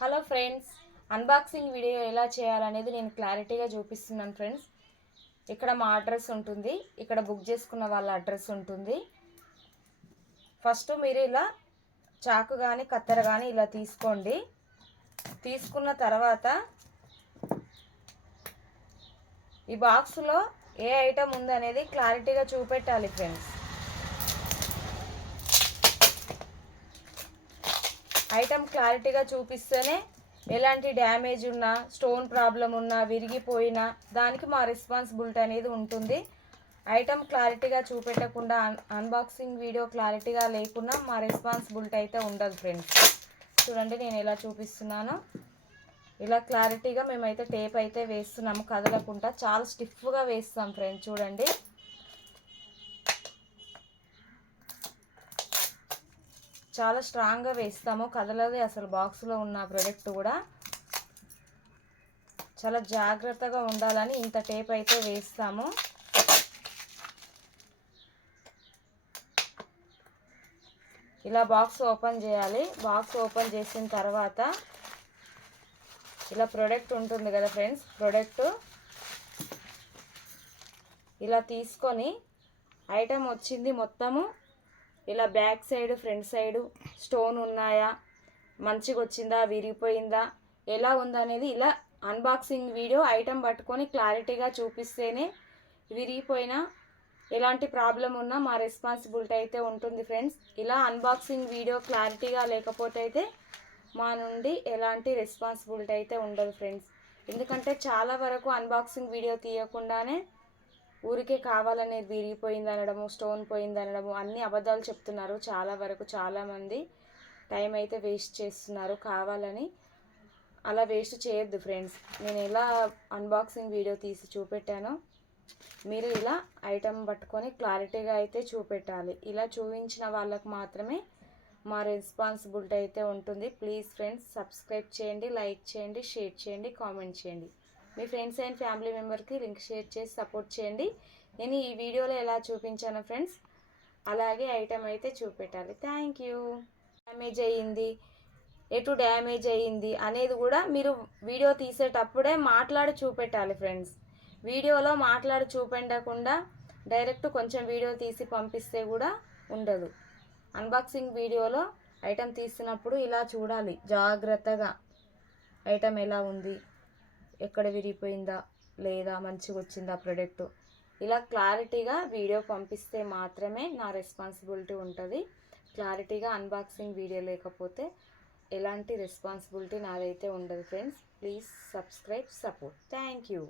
Hello friends unboxing video ఎలా చేయాలనేది నేను క్లారిటీగా చూపిస్తున్నాను ఫ్రెండ్స్. ఇక్కడ మా అడ్రస్ ఉంటుంది. ఇక్కడ బుక్ చేసుకున్న వాళ్ళ అడ్రస్ ఉంటుంది. ఫస్ట్ మీరు ఇలా చాకు కానీ కత్తెర కానీ ఇలా తీసుకోండి. తీసుకున్న తర్వాత ఈ బాక్స్లో ఏ ఐటెం ఉందనేది క్లారిటీగా చూపెట్టాలి ఫ్రెండ్స్. ఐటమ్ క్లారిటీగా చూపిస్తేనే ఎలాంటి డ్యామేజ్ ఉన్నా స్టోన్ ప్రాబ్లం ఉన్నా విరిగిపోయినా దానికి మా రెస్పాన్సిబిలిటీ అనేది ఉంటుంది. ఐటమ్ క్లారిటీగా చూపెట్టకుండా అన్ అన్బాక్సింగ్ వీడియో క్లారిటీగా లేకుండా మా రెస్పాన్సిబిలిటీ అయితే ఉండదు ఫ్రెండ్స్. చూడండి నేను ఎలా చూపిస్తున్నానో. ఇలా క్లారిటీగా మేమైతే టేప్ అయితే వేస్తున్నాము కదలకుండా. చాలా స్టిఫ్గా వేస్తాం ఫ్రెండ్స్ చూడండి. చాలా స్ట్రాంగ్గా వేస్తాము. కదలది అసలు బాక్స్లో ఉన్న ప్రోడక్ట్ కూడా చాలా జాగ్రత్తగా ఉండాలని ఇంత టేప్ అయితే వేస్తాము. ఇలా బాక్స్ ఓపెన్ చేయాలి. బాక్స్ ఓపెన్ చేసిన తర్వాత ఇలా ప్రోడక్ట్ ఉంటుంది కదా ఫ్రెండ్స్ ప్రోడక్ట్. ఇలా తీసుకొని ఐటమ్ వచ్చింది మొత్తము. ఇలా back side front side stone ఉన్నాయా? మంచిగా వచ్చిందా? విరిగిపోయిందా? ఎలా ఉందనేది ఇలా అన్బాక్సింగ్ వీడియో ఐటెం పట్టుకొని క్లారిటీగా చూపిస్తేనే విరిగిపోయినా ఎలాంటి ప్రాబ్లం ఉన్నా మా రెస్పాన్సిబిలిటీ అయితే ఉంటుంది ఫ్రెండ్స్. ఇలా అన్బాక్సింగ్ వీడియో క్లారిటీగా లేకపోతే అయితే మా నుండి ఎలాంటి రెస్పాన్సిబిలిటీ అయితే ఉండదు ఫ్రెండ్స్. ఎందుకంటే చాలా వరకు అన్బాక్సింగ్ వీడియో తీయకుండానే ఊరికే కావాలనేది విరిగిపోయింది అనడము స్టోన్ పోయింది అనడము అన్ని అబద్ధాలు చెప్తున్నారు చాలా వరకు చాలామంది టైం అయితే వేస్ట్ చేస్తున్నారు కావాలని. అలా వేస్ట్ చేయొద్దు ఫ్రెండ్స్. నేను ఎలా అన్బాక్సింగ్ వీడియో తీసి చూపెట్టానో మీరు ఇలా ఐటమ్ పట్టుకొని క్లారిటీగా అయితే చూపెట్టాలి. ఇలా చూపించిన వాళ్ళకు మాత్రమే మా రెస్పాన్సిబిలిటీ అయితే ఉంటుంది. ప్లీజ్ ఫ్రెండ్స్ సబ్స్క్రైబ్ చేయండి లైక్ చేయండి షేర్ చేయండి కామెంట్ చేయండి. మీ ఫ్రెండ్స్ అండ్ ఫ్యామిలీ మెంబర్కి లింక్ షేర్ చేసి సపోర్ట్ చేయండి. నేను ఈ వీడియోలో ఎలా చూపించాను ఫ్రెండ్స్ అలాగే ఐటమ్ అయితే చూపెట్టాలి. Thank you. డ్యామేజ్ అయ్యింది ఎటు డ్యామేజ్ అయ్యింది అనేది కూడా మీరు వీడియో తీసేటప్పుడే మాట్లాడి చూపెట్టాలి ఫ్రెండ్స్. వీడియోలో మాట్లాడి చూపెట్టకుండా డైరెక్ట్ కొంచెం వీడియో తీసి పంపిస్తే కూడా ఉండదు. అన్బాక్సింగ్ వీడియోలో ఐటెం తీసినప్పుడు ఇలా చూడాలి జాగ్రత్తగా. ఐటెం ఎలా ఉంది? ఎక్కడ విరిగిపోయిందా లేదా మంచిగా వచ్చిందా ప్రోడక్ట్ ఇలా క్లారిటీగా వీడియో పంపిస్తే మాత్రమే నా రెస్పాన్సిబిలిటీ ఉంటుంది. క్లారిటీగా అన్బాక్సింగ్ వీడియో లేకపోతే ఎలాంటి రెస్పాన్సిబిలిటీ నాదైతే ఉండదు friends please subscribe support thank you